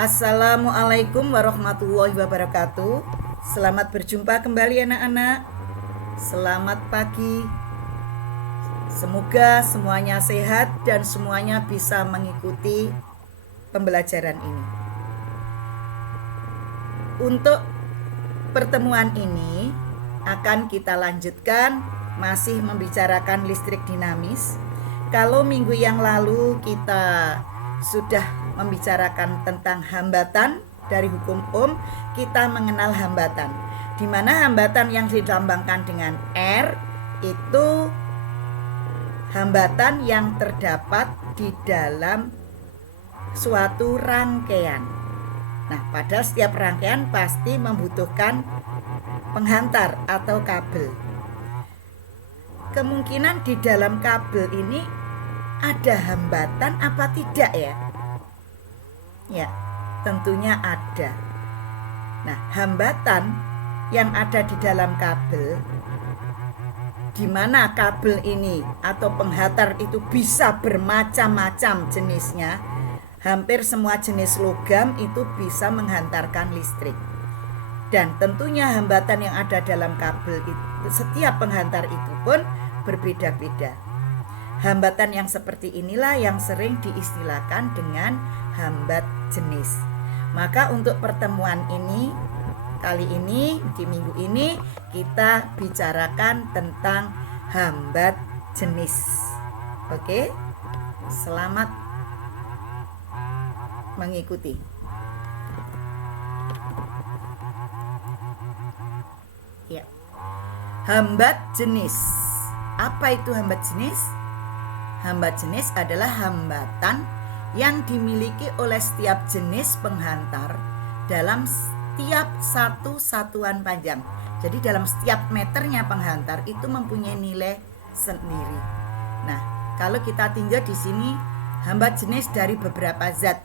Assalamualaikum warahmatullahi wabarakatuh. Selamat berjumpa kembali anak-anak. Selamat pagi. Semoga semuanya sehat dan semuanya bisa mengikuti pembelajaran ini. Untuk pertemuan ini akan kita lanjutkan masih membicarakan listrik dinamis. Kalau minggu yang lalu kita sudah membicarakan tentang hambatan dari hukum Ohm, kita mengenal hambatan, di mana hambatan yang dilambangkan dengan R itu hambatan yang terdapat di dalam suatu rangkaian. Nah, pada setiap rangkaian pasti membutuhkan penghantar atau kabel. Kemungkinan di dalam kabel ini ada hambatan apa tidak ya? Ya, tentunya ada. Nah, hambatan yang ada di dalam kabel, di mana kabel ini atau penghantar itu bisa bermacam-macam jenisnya. Hampir semua jenis logam itu bisa menghantarkan listrik. Dan tentunya hambatan yang ada dalam kabel itu, setiap penghantar itu pun berbeda-beda. Hambatan yang seperti inilah yang sering diistilahkan dengan hambat jenis. Maka untuk pertemuan ini, kali ini, di minggu ini, kita bicarakan tentang hambat jenis. Oke? Selamat mengikuti. Ya. Hambat jenis. Apa itu hambat jenis? Hambat jenis adalah hambatan yang dimiliki oleh setiap jenis penghantar dalam setiap satu satuan panjang. Jadi dalam setiap meternya penghantar itu mempunyai nilai sendiri. Nah, kalau kita tinjau di sini hambat jenis dari beberapa zat.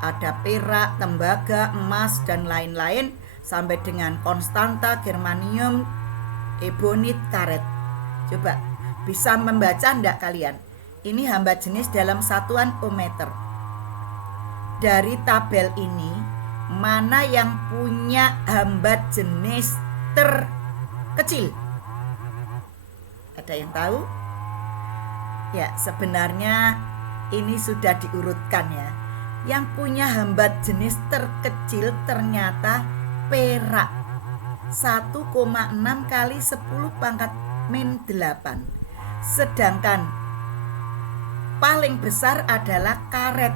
Ada perak, tembaga, emas, dan lain-lain, sampai dengan konstanta, germanium, ebonit, karet. Coba, bisa membaca enggak kalian? Ini hambat jenis dalam satuan ohmmeter. Dari tabel ini, mana yang punya hambat jenis terkecil? Ada yang tahu? Ya, sebenarnya ini sudah diurutkan ya. Yang punya hambat jenis terkecil ternyata perak, 1,6 kali 10 pangkat min 8. Sedangkan paling besar adalah karet.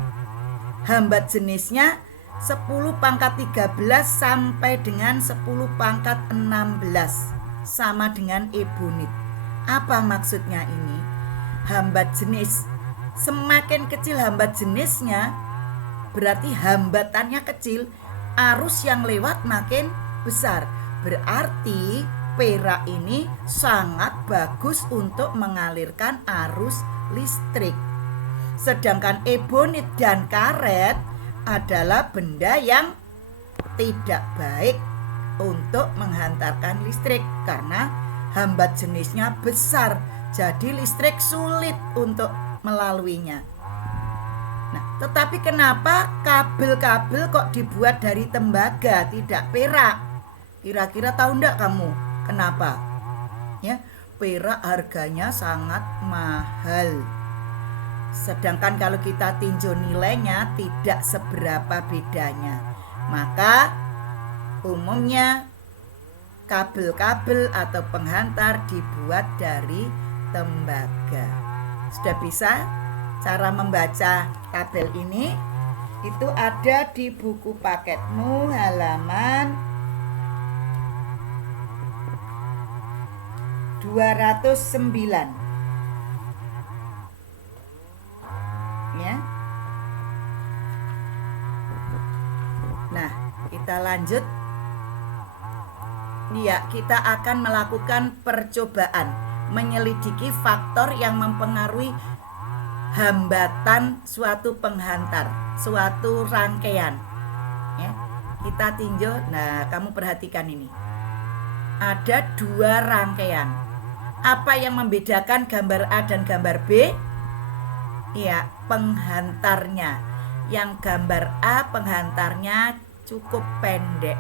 Hambat jenisnya 10 pangkat 13 sampai dengan 10 pangkat 16, sama dengan ebonit. Apa maksudnya ini? Hambat jenis, semakin kecil hambat jenisnya, berarti hambatannya kecil, arus yang lewat makin besar. Berarti perak ini sangat bagus untuk mengalirkan arus listrik. Sedangkan ebonit dan karet adalah benda yang tidak baik untuk menghantarkan listrik karena hambat jenisnya besar. Jadi listrik sulit untuk melaluinya. Nah, tetapi kenapa kabel-kabel kok dibuat dari tembaga, tidak perak? Kira-kira tahu enggak kamu kenapa? Ya, perak harganya sangat mahal. Sedangkan kalau kita tinjau nilainya tidak seberapa bedanya. Maka umumnya kabel-kabel atau penghantar dibuat dari tembaga. Sudah bisa? Cara membaca tabel ini itu ada di buku paketmu halaman 209 ya. Nah, kita lanjut. Ya, kita akan melakukan percobaan menyelidiki faktor yang mempengaruhi hambatan suatu penghantar, suatu rangkaian. Ya, kita tinjau. Nah, kamu perhatikan ini. Ada 2 rangkaian. Apa yang membedakan gambar A dan gambar B? Ya, penghantarnya. Yang gambar A penghantarnya cukup pendek.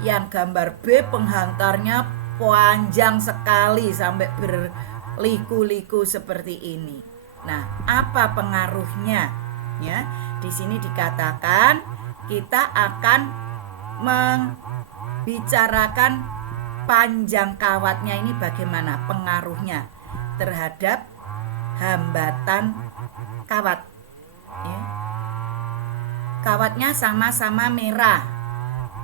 Yang gambar B penghantarnya panjang sekali sampai berliku-liku seperti ini. Nah, apa pengaruhnya? Ya, di sini dikatakan kita akan membicarakan panjang kawatnya ini bagaimana pengaruhnya terhadap hambatan kawat. Ya. Kawatnya sama-sama merah,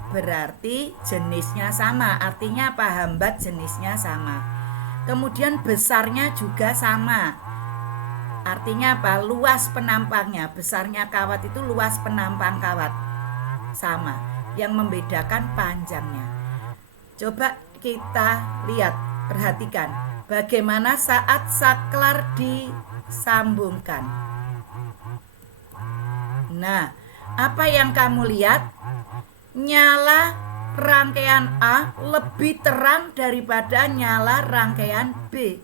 berarti jenisnya sama. Artinya apa? Hambat jenisnya sama. Kemudian besarnya juga sama. Artinya apa? Luas penampangnya. Besarnya kawat itu luas penampang kawat sama. Yang membedakan panjangnya. Coba kita lihat, perhatikan bagaimana saat saklar disambungkan. Nah, apa yang kamu lihat? Nyala rangkaian A lebih terang daripada nyala rangkaian B.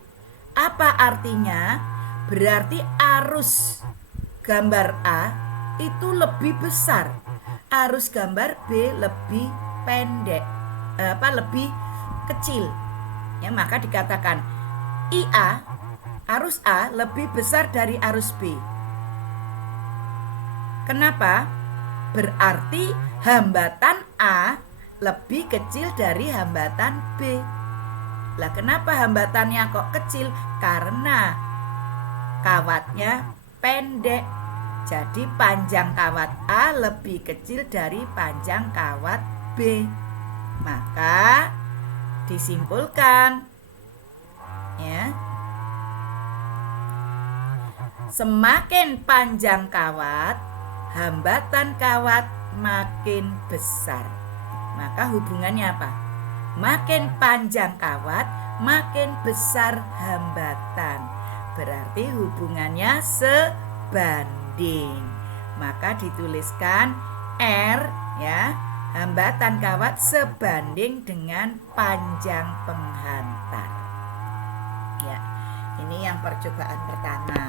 Apa artinya? Berarti arus gambar A itu lebih besar, arus gambar B lebih pendek, lebih kecil. Ya, maka dikatakan IA, arus A lebih besar dari arus B. Kenapa? Berarti hambatan A lebih kecil dari hambatan B. Lah, kenapa hambatannya kok kecil? Karena kawatnya pendek. Jadi panjang kawat A lebih kecil dari panjang kawat B. Maka disimpulkan, ya, semakin panjang kawat, hambatan kawat makin besar. Maka hubungannya apa? Makin panjang kawat, makin besar hambatan. Berarti hubungannya sebanding. Maka dituliskan R, ya, hambatan kawat sebanding dengan panjang penghantar. Ya, ini yang percobaan pertama.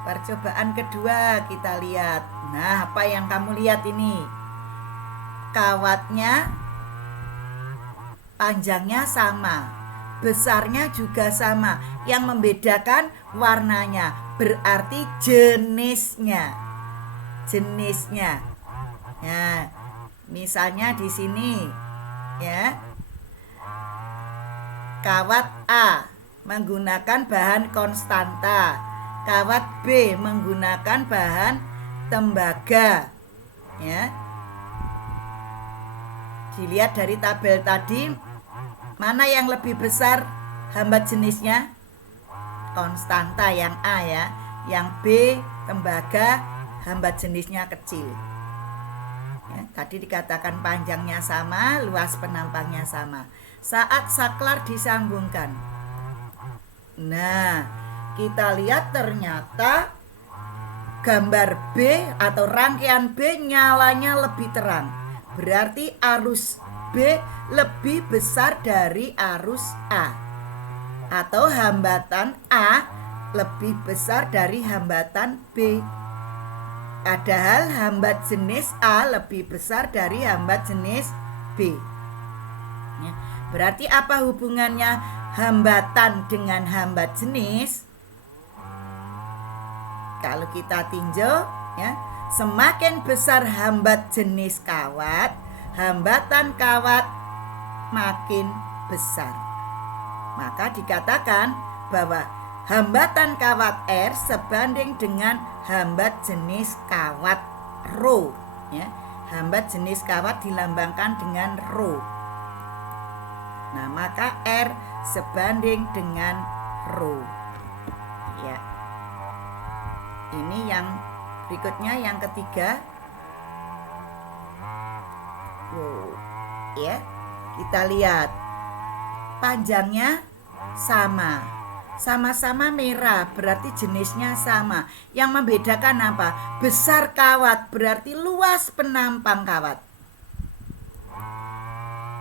Percobaan kedua kita lihat. Nah, apa yang kamu lihat ini? Kawatnya panjangnya sama, besarnya juga sama. Yang membedakan warnanya, berarti jenisnya. Nah, misalnya di sini, ya, kawat A menggunakan bahan konstanta, kawat B menggunakan bahan tembaga. Ya, dilihat dari tabel tadi, mana yang lebih besar hambat jenisnya? Konstanta yang A, ya. Yang B tembaga, hambat jenisnya kecil. Ya, tadi dikatakan panjangnya sama, luas penampangnya sama. Saat saklar disambungkan. Nah, kita lihat ternyata gambar B atau rangkaian B nyalanya lebih terang. Berarti arus B lebih besar dari arus A. Atau hambatan A lebih besar dari hambatan B. Padahal hambat jenis A lebih besar dari hambat jenis B. Ya, berarti apa hubungannya hambatan dengan hambat jenis? Kalau kita tinjau, ya, semakin besar hambat jenis kawat, hambatan kawat makin besar. Maka dikatakan bahwa hambatan kawat R sebanding dengan hambat jenis kawat Rho. Ya, hambat jenis kawat dilambangkan dengan Rho. Nah, maka R sebanding dengan Rho. Ya. Ini yang berikutnya, yang ketiga. Ya, kita lihat panjangnya sama-sama merah, berarti jenisnya sama. Yang membedakan apa? Besar kawat, berarti luas penampang kawat.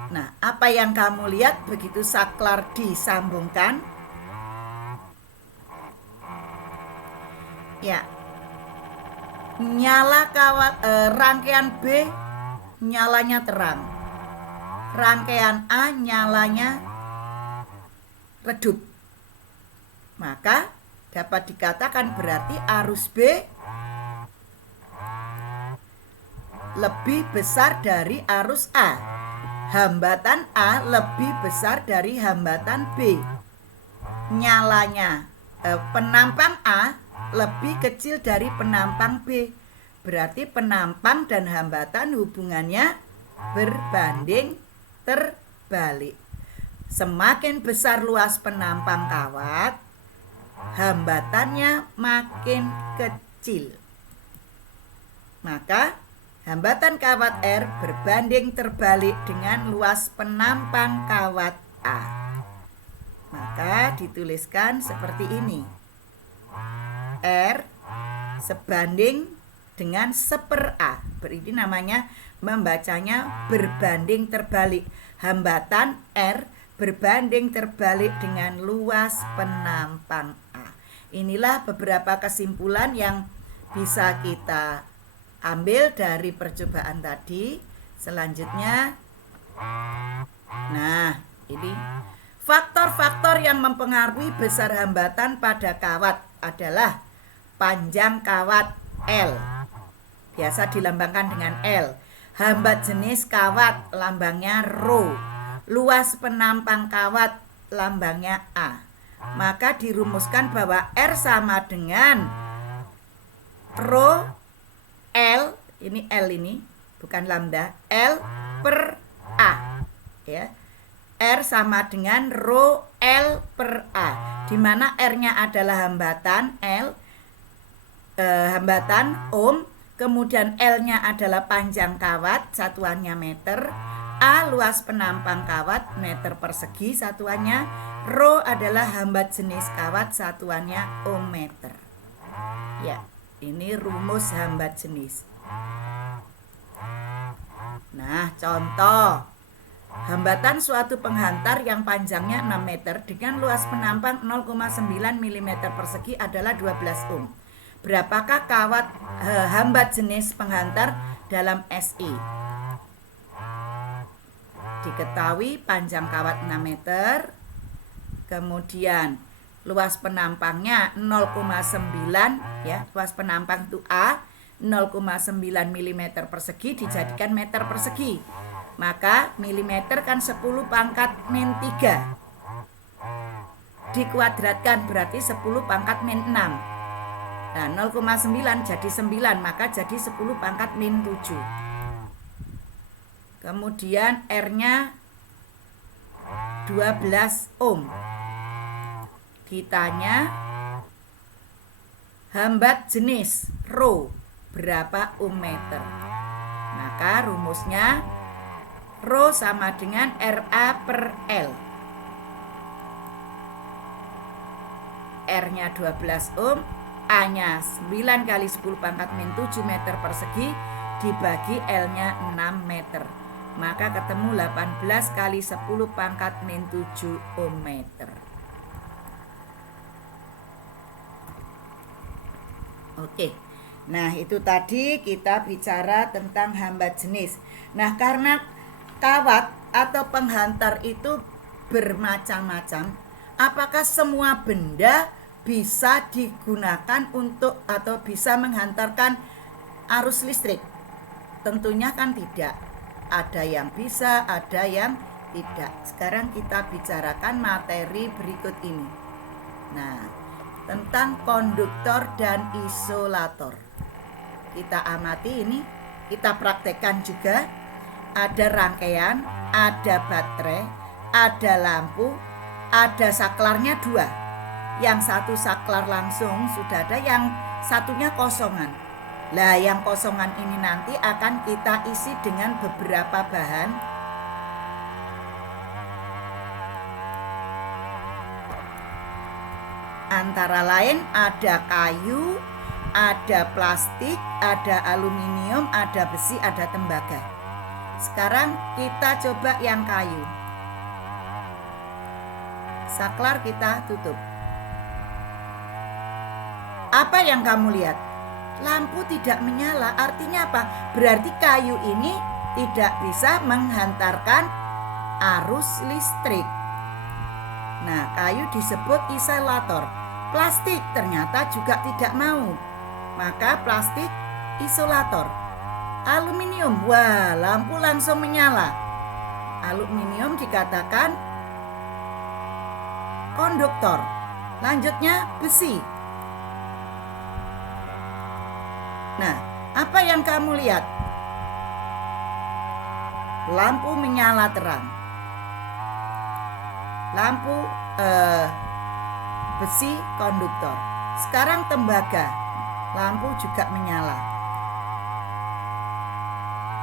Nah, apa yang kamu lihat begitu saklar disambungkan? Ya, nyala kawat rangkaian B nyalanya terang, rangkaian A nyalanya redup. Maka dapat dikatakan berarti arus B lebih besar dari arus A. Hambatan A lebih besar dari hambatan B. Nyalanya penampang A lebih kecil dari penampang B. Berarti penampang dan hambatan hubungannya berbanding terbalik. Semakin besar luas penampang kawat, hambatannya makin kecil. Maka hambatan kawat R berbanding terbalik dengan luas penampang kawat A. Maka dituliskan seperti ini. R sebanding dengan 1/A. Ini namanya membacanya berbanding terbalik. Hambatan R berbanding terbalik dengan luas penampang A. Inilah beberapa kesimpulan yang bisa kita ambil dari percobaan tadi. Selanjutnya, nah ini faktor-faktor yang mempengaruhi besar hambatan pada kawat adalah panjang kawat L, biasa dilambangkan dengan L. Hambat jenis kawat lambangnya Rho. Luas penampang kawat lambangnya A. Maka dirumuskan bahwa R sama dengan Rho L, ini L ini bukan lambda, L per A, ya. R sama dengan Rho L per A, di mana R-nya adalah hambatan L, hambatan ohm, kemudian L-nya adalah panjang kawat, satuannya meter, A luas penampang kawat, meter persegi satuannya, Rho adalah hambat jenis kawat, satuannya ohm meter. Ya, ini rumus hambat jenis. Nah, contoh. Hambatan suatu penghantar yang panjangnya 6 meter dengan luas penampang 0,9 mm persegi adalah 12 ohm. Berapakah kawat hambat jenis penghantar dalam SI? Diketahui panjang kawat 6 meter, kemudian luas penampangnya 0,9, ya, luas penampang itu A, 0,9 mm persegi dijadikan meter persegi. Maka milimeter kan 10 pangkat min 3. Dikuadratkan berarti 10 pangkat min 6. Nah, 0,9 jadi 9, maka jadi 10 pangkat min 7. Kemudian R-nya 12 ohm. Ditanya hambat jenis Rho berapa ohm meter. Maka rumusnya Rho sama dengan RA per L. R-nya 12 ohm, A-nya 9 kali 10 pangkat min 7 meter persegi dibagi L-nya 6 meter. Maka ketemu 18 kali 10 pangkat min 7 ohm meter. Oke. Nah, itu tadi kita bicara tentang hambat jenis. Nah, karena kawat atau penghantar itu bermacam-macam, apakah semua benda bisa digunakan untuk atau bisa menghantarkan arus listrik? Tentunya kan tidak. Ada yang bisa, ada yang tidak. Sekarang kita bicarakan materi berikut ini. Nah, tentang konduktor dan isolator. Kita amati ini, kita praktekkan juga. Ada rangkaian, ada baterai, ada lampu, ada saklarnya 2. Yang satu saklar langsung sudah ada, yang satunya kosongan. Lah, yang kosongan ini nanti akan kita isi dengan beberapa bahan. Antara lain ada kayu, ada plastik, ada aluminium, ada besi, ada tembaga. Sekarang kita coba yang kayu. Saklar kita tutup. Apa yang kamu lihat? lampu tidak menyala. Artinya apa? Berarti kayu ini tidak bisa menghantarkan arus listrik. Nah, kayu disebut isolator. Plastik ternyata juga tidak mau, maka plastik isolator. Aluminium, wah, lampu langsung menyala. Aluminium dikatakan konduktor. Lanjutnya besi. Nah, apa yang kamu lihat? Lampu menyala terang. Lampu besi konduktor. Sekarang tembaga, lampu juga menyala.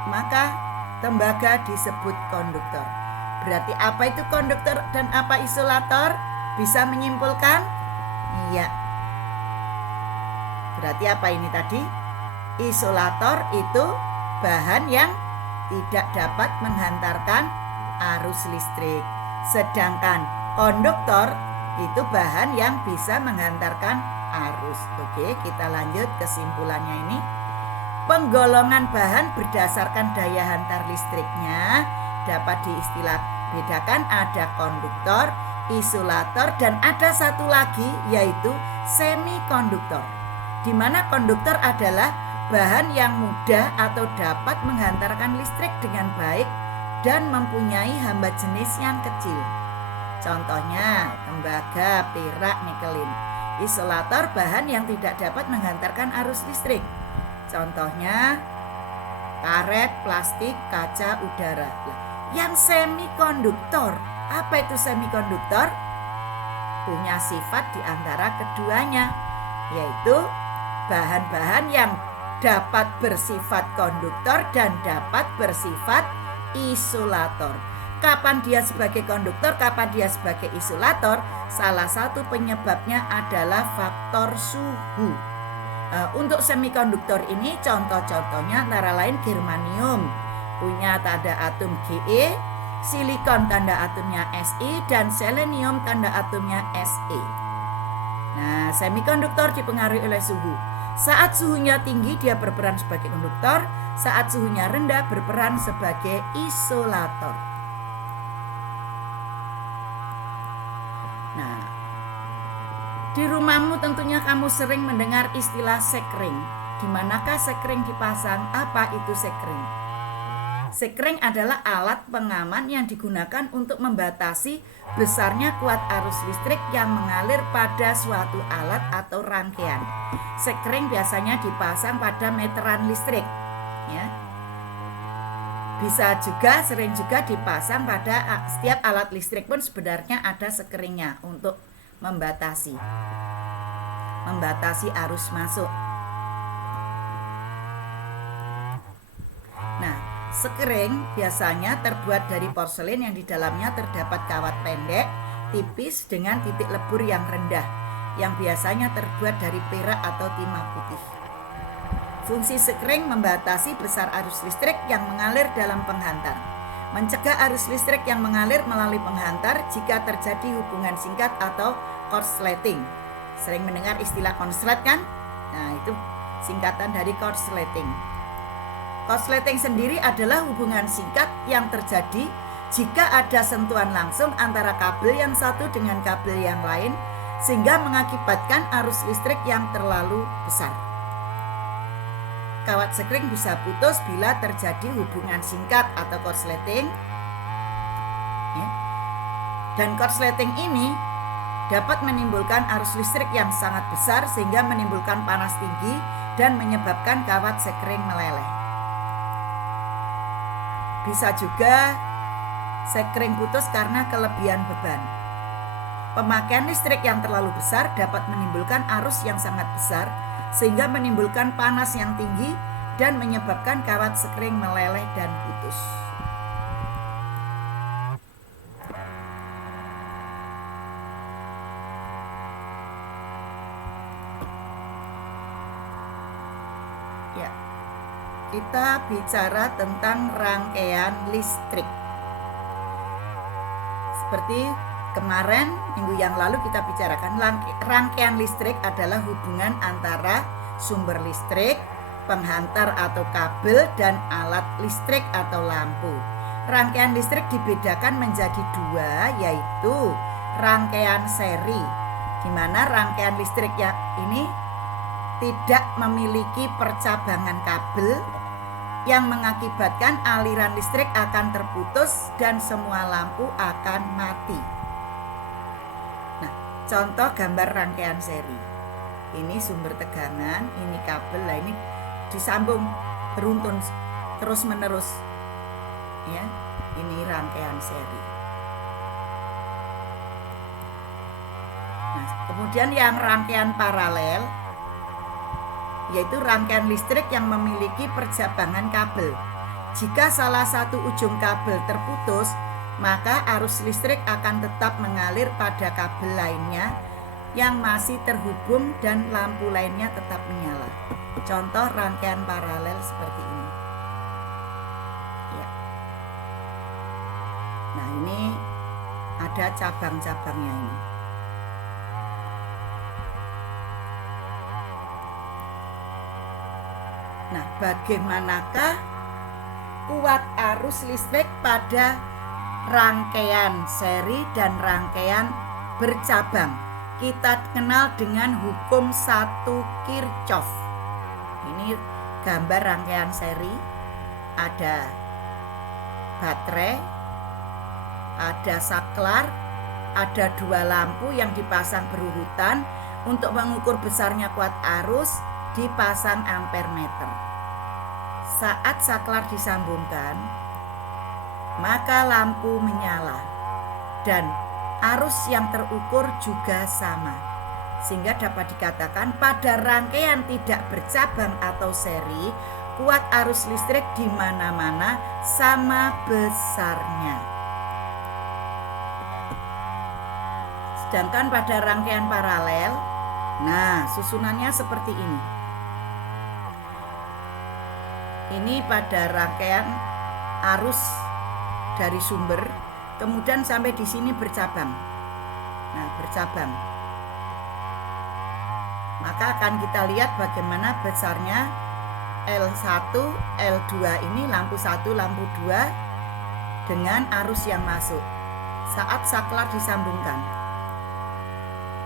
Maka tembaga disebut konduktor. Berarti apa itu konduktor dan apa isolator? Bisa menyimpulkan? Iya. Berarti apa ini tadi? Isolator itu bahan yang tidak dapat menghantarkan arus listrik. Sedangkan konduktor itu bahan yang bisa menghantarkan arus. Oke, kita lanjut kesimpulannya ini. Penggolongan bahan berdasarkan daya hantar listriknya dapat diistilah bedakan, ada konduktor, isolator, dan ada satu lagi yaitu semikonduktor, di mana konduktor adalah bahan yang mudah atau dapat menghantarkan listrik dengan baik dan mempunyai hamba jenis yang kecil. Contohnya tembaga, perak, nikelin. Isolator bahan yang tidak dapat menghantarkan arus listrik. Contohnya karet, plastik, kaca, udara. Yang semikonduktor, apa itu semikonduktor? Punya sifat di antara keduanya, yaitu bahan-bahan yang dapat bersifat konduktor dan dapat bersifat isolator. Kapan dia sebagai konduktor, kapan dia sebagai isolator? Salah satu penyebabnya adalah faktor suhu. Untuk semikonduktor ini contoh-contohnya antara lain germanium, punya tanda atom Ge, silikon tanda atomnya Si, dan selenium tanda atomnya Se. Nah, semikonduktor dipengaruhi oleh suhu. Saat suhunya tinggi dia berperan sebagai konduktor, saat suhunya rendah berperan sebagai isolator. Nah, di rumahmu tentunya kamu sering mendengar istilah sekring. Di manakah sekring dipasang? Apa itu sekring? Sekring adalah alat pengaman yang digunakan untuk membatasi besarnya kuat arus listrik yang mengalir pada suatu alat atau rangkaian. Sekring biasanya dipasang pada meteran listrik, ya. Bisa juga, sering juga dipasang pada setiap alat listrik pun sebenarnya ada sekringnya untuk membatasi arus masuk. Nah, sekring biasanya terbuat dari porselen yang di dalamnya terdapat kawat pendek, tipis dengan titik lebur yang rendah, yang biasanya terbuat dari perak atau timah putih. Fungsi sekring membatasi besar arus listrik yang mengalir dalam penghantar, mencegah arus listrik yang mengalir melalui penghantar jika terjadi hubungan singkat atau korsleting. Sering mendengar istilah konslet kan? Nah, itu singkatan dari korsleting. Korsleting sendiri adalah hubungan singkat yang terjadi jika ada sentuhan langsung antara kabel yang satu dengan kabel yang lain, sehingga mengakibatkan arus listrik yang terlalu besar. Kawat sekring bisa putus bila terjadi hubungan singkat atau korsleting. Dan korsleting ini dapat menimbulkan arus listrik yang sangat besar sehingga menimbulkan panas tinggi dan menyebabkan kawat sekring meleleh. Bisa juga sekring putus karena kelebihan beban. Pemakaian listrik yang terlalu besar dapat menimbulkan arus yang sangat besar sehingga menimbulkan panas yang tinggi dan menyebabkan kawat sekring meleleh dan putus. Ya, kita bicara tentang rangkaian listrik. Seperti kemarin, minggu yang lalu kita bicarakan, rangkaian listrik adalah hubungan antara sumber listrik, penghantar atau kabel, dan alat listrik atau lampu. Rangkaian listrik dibedakan menjadi dua, yaitu rangkaian seri, di mana rangkaian listrik yang ini tidak memiliki percabangan kabel yang mengakibatkan aliran listrik akan terputus dan semua lampu akan mati. Nah, contoh gambar rangkaian seri. Ini sumber tegangan, ini kabel, lah ini disambung beruntun terus menerus. Ya, ini rangkaian seri. Nah, kemudian yang rangkaian paralel, yaitu rangkaian listrik yang memiliki percabangan kabel. Jika salah satu ujung kabel terputus, maka arus listrik akan tetap mengalir pada kabel lainnya yang masih terhubung dan lampu lainnya tetap menyala. Contoh rangkaian paralel seperti ini. Ya. Nah, ini ada cabang-cabangnya ini. Nah, bagaimanakah kuat arus listrik pada rangkaian seri dan rangkaian bercabang? Kita kenal dengan hukum 1 Kirchhoff. Ini gambar rangkaian seri, ada baterai, ada saklar, ada 2 lampu yang dipasang berurutan. Untuk mengukur besarnya kuat arus dipasang ampere meter. Saat saklar disambungkan, maka lampu menyala dan arus yang terukur juga sama, sehingga dapat dikatakan pada rangkaian tidak bercabang atau seri, kuat arus listrik di mana-mana sama besarnya. Sedangkan pada rangkaian paralel, nah susunannya seperti ini. Ini pada rangkaian arus dari sumber, kemudian sampai di sini bercabang. Nah, bercabang. Maka akan kita lihat bagaimana besarnya L1, L2 ini, lampu 1, lampu 2 dengan arus yang masuk saat saklar disambungkan.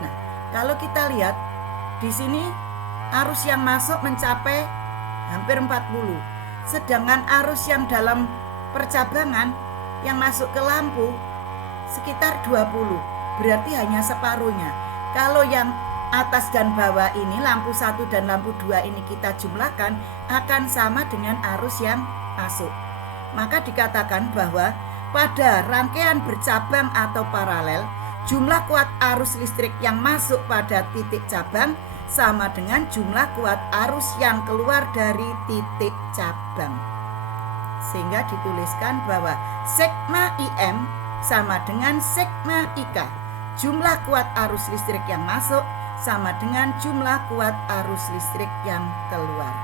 Nah, kalau kita lihat di sini arus yang masuk mencapai hampir 40, sedangkan arus yang dalam percabangan yang masuk ke lampu sekitar 20, berarti hanya separuhnya. Kalau yang atas dan bawah ini, lampu 1 dan lampu 2 ini kita jumlahkan, akan sama dengan arus yang masuk. Maka dikatakan bahwa pada rangkaian bercabang atau paralel, jumlah kuat arus listrik yang masuk pada titik cabang sama dengan jumlah kuat arus yang keluar dari titik cabang. Sehingga dituliskan bahwa sigma IM sama dengan sigma IK. Jumlah kuat arus listrik yang masuk sama dengan jumlah kuat arus listrik yang keluar.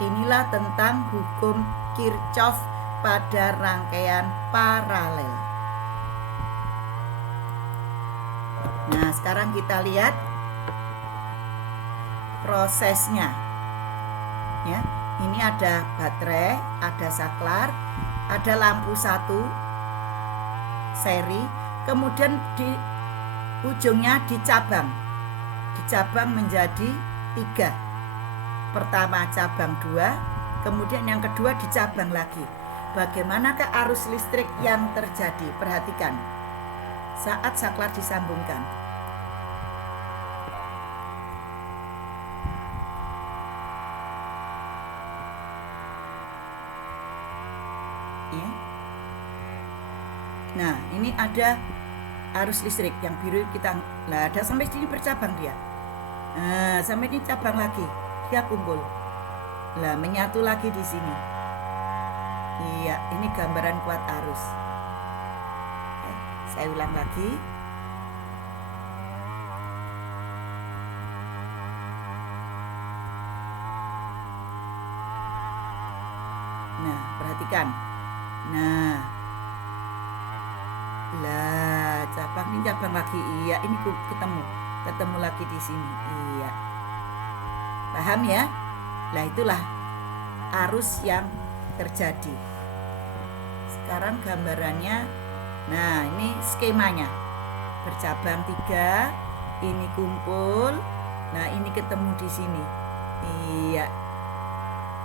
Inilah tentang hukum Kirchhoff pada rangkaian paralel. Nah, sekarang kita lihat prosesnya. Ya, ini ada baterai, ada saklar, ada lampu 1 seri, kemudian di ujungnya dicabang menjadi 3. Pertama cabang 2, kemudian yang kedua dicabang lagi. Bagaimanakah arus listrik yang terjadi? Perhatikan saat saklar disambungkan. Ya. Nah, ini ada arus listrik yang biru kita, lah ada sampai sini bercabang dia. Nah, sampai ini cabang lagi, dia kumpul. Lah, menyatu lagi di sini. Iya, ini gambaran kuat arus. Ya, saya ulang lagi. Nah, perhatikan. Nah, lah cabang ini cabang lagi. Iya, ini ketemu lagi di sini. Iya. Paham ya? Nah, itulah arus yang terjadi. Sekarang gambarannya. Nah, ini skemanya. Bercabang 3, ini kumpul. Nah, ini ketemu di sini. Iya.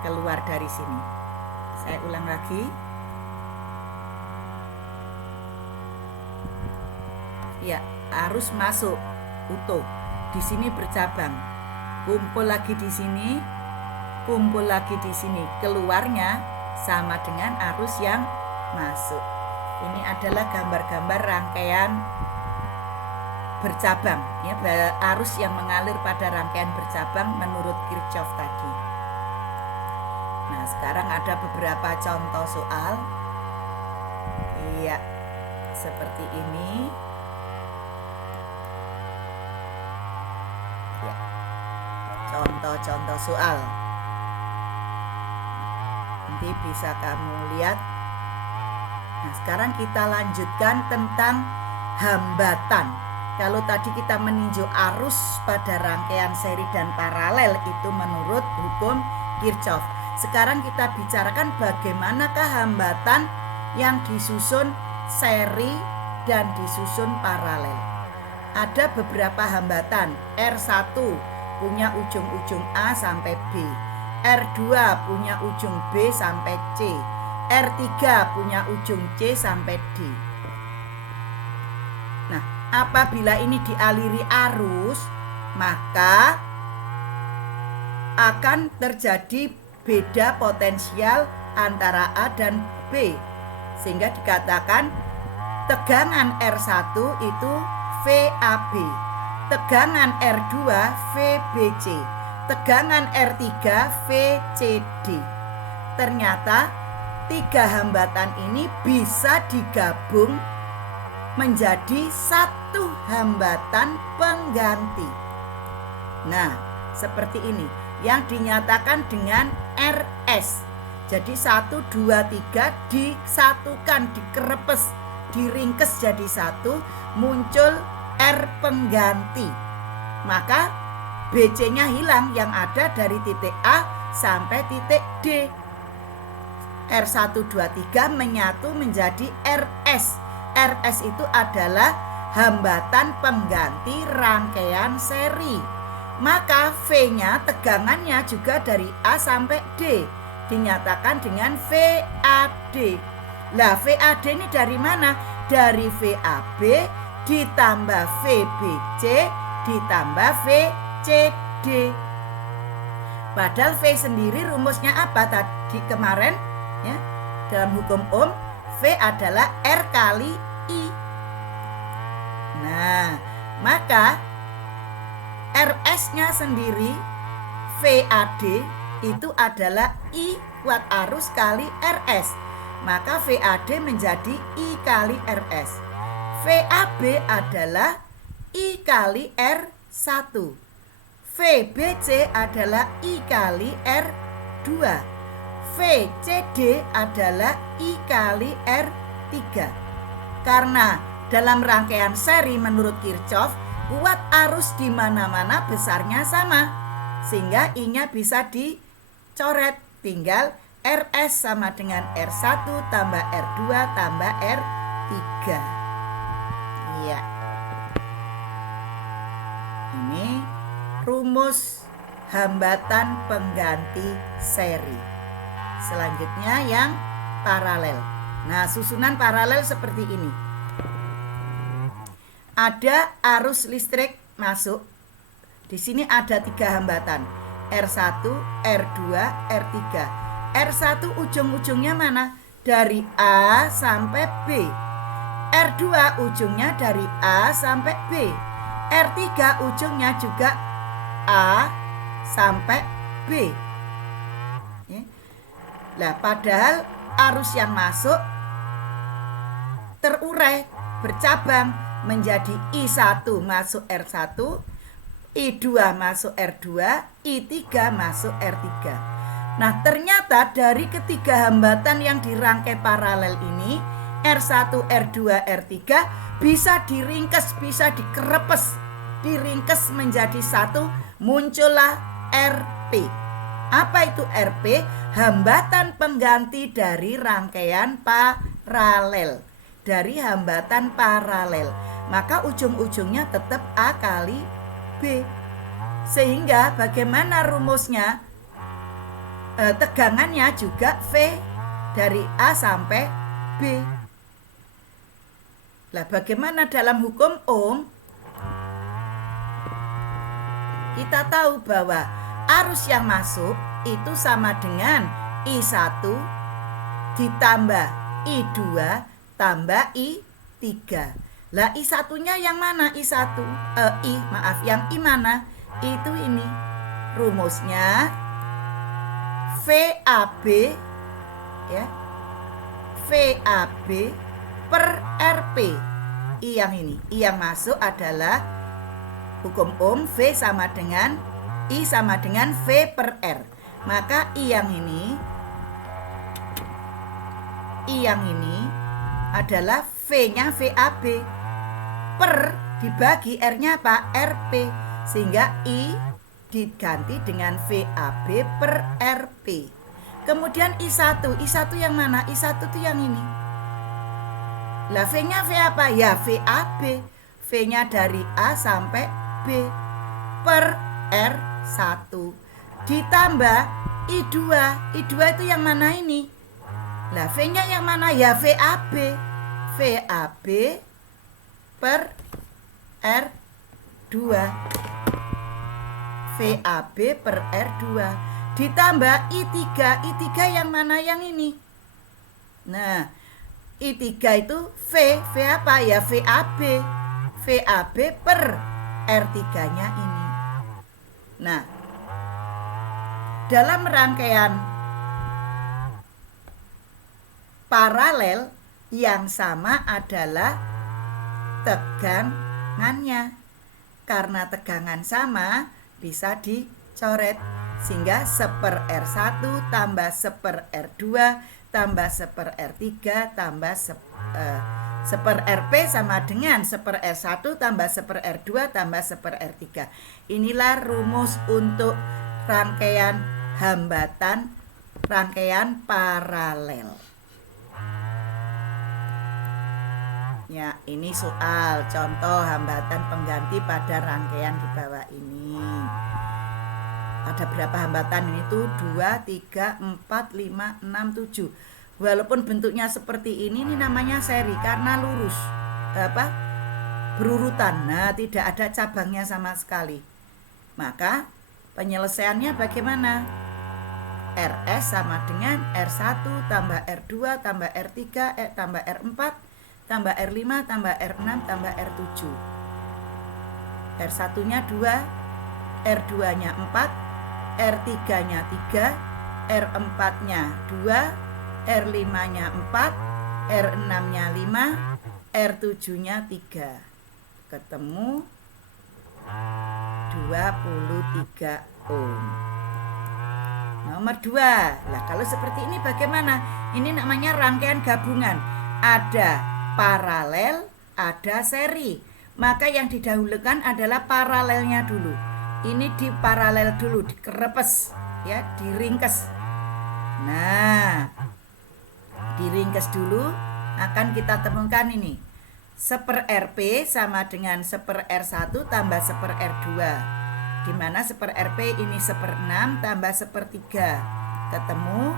Keluar dari sini. Saya ulang lagi. Ya, arus masuk utuh. Di sini bercabang. Kumpul lagi di sini, kumpul lagi di sini. Keluarnya sama dengan arus yang masuk. Ini adalah gambar-gambar rangkaian bercabang, ya, arus yang mengalir pada rangkaian bercabang menurut Kirchhoff tadi. Nah, sekarang ada beberapa contoh soal. Iya, seperti ini. Ya, contoh-contoh soal. Nanti bisa kamu lihat. Nah, sekarang kita lanjutkan tentang hambatan. Kalau tadi kita meninjau arus pada rangkaian seri dan paralel itu menurut hukum Kirchhoff. Sekarang kita bicarakan bagaimanakah hambatan yang disusun seri dan disusun paralel. Ada beberapa hambatan. R1 punya ujung-ujung A sampai B. R2 punya ujung B sampai C. R3 punya ujung C sampai D. Nah, apabila ini dialiri arus, maka akan terjadi beda potensial antara A dan B. Sehingga dikatakan tegangan R1 itu VAB, tegangan R2 VBC, tegangan R3 VCD. Ternyata 3 hambatan ini bisa digabung menjadi satu hambatan pengganti. Nah, seperti ini yang dinyatakan dengan RS. Jadi 1, 2, 3 disatukan, dikerepes, diringkes jadi satu, muncul R pengganti. Maka BC-nya hilang, yang ada dari titik A sampai titik D. R1, 2, 3 menyatu menjadi RS. RS itu adalah hambatan pengganti rangkaian seri. Maka V-nya, tegangannya juga dari A sampai D, dinyatakan dengan VAD. Lah, VAD ini dari mana? Dari VAB ditambah VBC ditambah VCD. Padahal V sendiri rumusnya apa tadi kemarin? Ya, dalam hukum Ohm, V adalah R kali I. Nah, maka RS-nya sendiri VAD itu adalah I kuat arus kali RS. Maka VAD menjadi I kali RS. VAB adalah I kali R1. VBC adalah I kali R2. VCD adalah I kali R3. Karena dalam rangkaian seri menurut Kirchhoff, kuat arus di mana-mana besarnya sama, sehingga I-nya bisa dicoret. Tinggal RS sama dengan R1 tambah R2 tambah R3. Iya. Ini rumus hambatan pengganti seri. Selanjutnya yang paralel. Nah, susunan paralel seperti ini. Ada arus listrik masuk. Di sini ada 3 hambatan. R1, R2, R3. R1 ujung-ujungnya mana? Dari A sampai B. R2 ujungnya dari A sampai B. R3 ujungnya juga A sampai B. Nah, padahal arus yang masuk terurai, bercabang menjadi I1 masuk R1, I2 masuk R2, I3 masuk R3. Nah, ternyata dari ketiga hambatan yang dirangkai paralel ini, R1, R2, R3 bisa diringkes, bisa dikerepes, diringkes menjadi satu, muncullah R RP. Apa itu RP? Hambatan pengganti dari rangkaian paralel. Dari hambatan paralel. Maka ujung-ujungnya tetap A kali B. Sehingga bagaimana rumusnya? Tegangannya juga V dari A sampai B. Lah bagaimana dalam hukum Ohm? Kita tahu bahwa arus yang masuk itu sama dengan I1 ditambah I2 tambah I3. Lah I1-nya yang mana? Yang I mana? Itu ini. Rumusnya VAB ya. VAB per RP. I yang ini. I yang masuk adalah hukum Ohm, V sama dengan I sama dengan V per R. Maka I yang ini adalah V-nya VAB per dibagi R-nya apa? RP. Sehingga I diganti dengan VAB per RP. Kemudian I1 yang mana? I1 itu yang ini. Lah V-nya V apa? Ya VAB. V-nya dari A sampai B per R1 ditambah I2. I2 itu yang mana ini? Lah V-nya yang mana? Ya VAB. VAB per R2. VAB per R2 ditambah I3. I3 yang mana? Yang ini. Nah, I3 itu V apa? Ya VAB. VAB per R3-nya ini. Nah, dalam rangkaian paralel yang sama adalah tegangannya. Karena tegangan sama bisa dicoret. Sehingga 1/R1 tambah 1/R2 tambah 1/R3 tambah 1/RP sama dengan 1/R1 tambah 1/R2 tambah 1/R3. Inilah rumus untuk rangkaian hambatan rangkaian paralel. Ya, ini soal contoh hambatan pengganti pada rangkaian di bawah ini. Ada berapa hambatan ini tuh? 2, 3, 4, 5, 6, 7. Walaupun bentuknya seperti ini namanya seri karena lurus. Berurutan. Nah, tidak ada cabangnya sama sekali. Maka penyelesaiannya bagaimana? RS sama dengan R1 tambah R2 tambah R3 tambah R4 tambah R5 tambah R6 tambah R7. R1-nya 2, R2-nya 4, R3-nya 3, R4-nya 2, R5-nya 4, R6-nya 5, R7-nya 3. Ketemu 23 ohm. Nomor 2. Lah kalau seperti ini bagaimana? Ini namanya rangkaian gabungan. Ada paralel, ada seri. Maka yang didahulukan adalah paralelnya dulu. Ini di paralel dulu, dikerepes ya, diringkes. Nah, diringkes dulu akan kita temukan ini. 1/RP sama dengan 1/R1 tambah 1/R2. Di mana 1/RP ini 1/6 tambah 1/3. Ketemu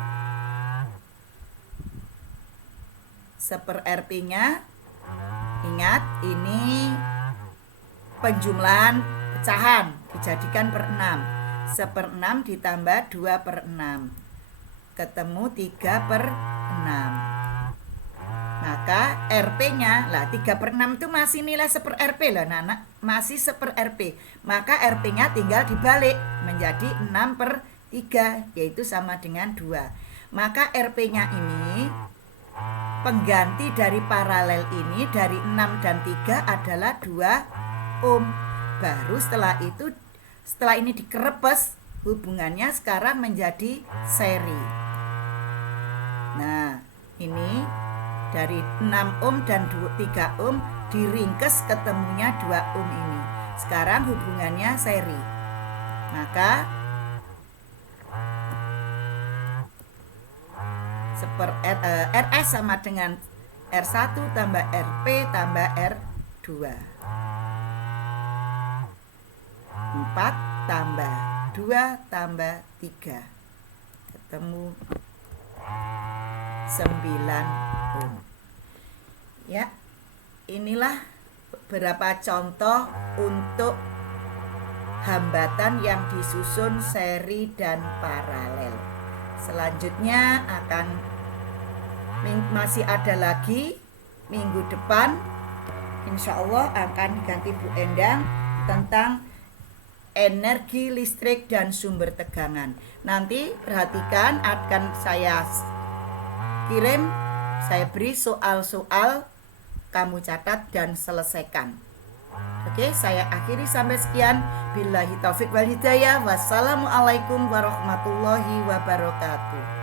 1/RP-nya. Ingat, ini penjumlahan pecahan dijadikan per 6. 1/6 ditambah 2/6. Ketemu 3/6. Maka RP-nya, lah 3/6 itu masih nilai 1/RP loh anak-anak, masih 1/RP. Maka RP-nya tinggal dibalik menjadi 6/3, yaitu sama dengan 2. Maka RP-nya ini, pengganti dari paralel ini dari 6 dan 3 adalah 2 ohm. Baru setelah itu, setelah ini dikerepes, hubungannya sekarang menjadi seri. Nah, ini dari 6 ohm dan 3 ohm diringkes ketemunya 2 ohm ini. Sekarang hubungannya seri. Maka RS sama dengan R1 tambah RP tambah R2. 4 tambah 2 tambah 3 ketemu 9 ohm. Ya, inilah beberapa contoh untuk hambatan yang disusun seri dan paralel. Selanjutnya masih ada lagi minggu depan, insya Allah akan diganti Bu Endang tentang energi listrik dan sumber tegangan. Nanti perhatikan, akan saya kirim, saya beri soal-soal, kamu catat dan selesaikan. Oke, saya akhiri sampai sekian. Billahi taufik wal hidayah. Wassalamualaikum warahmatullahi wabarakatuh.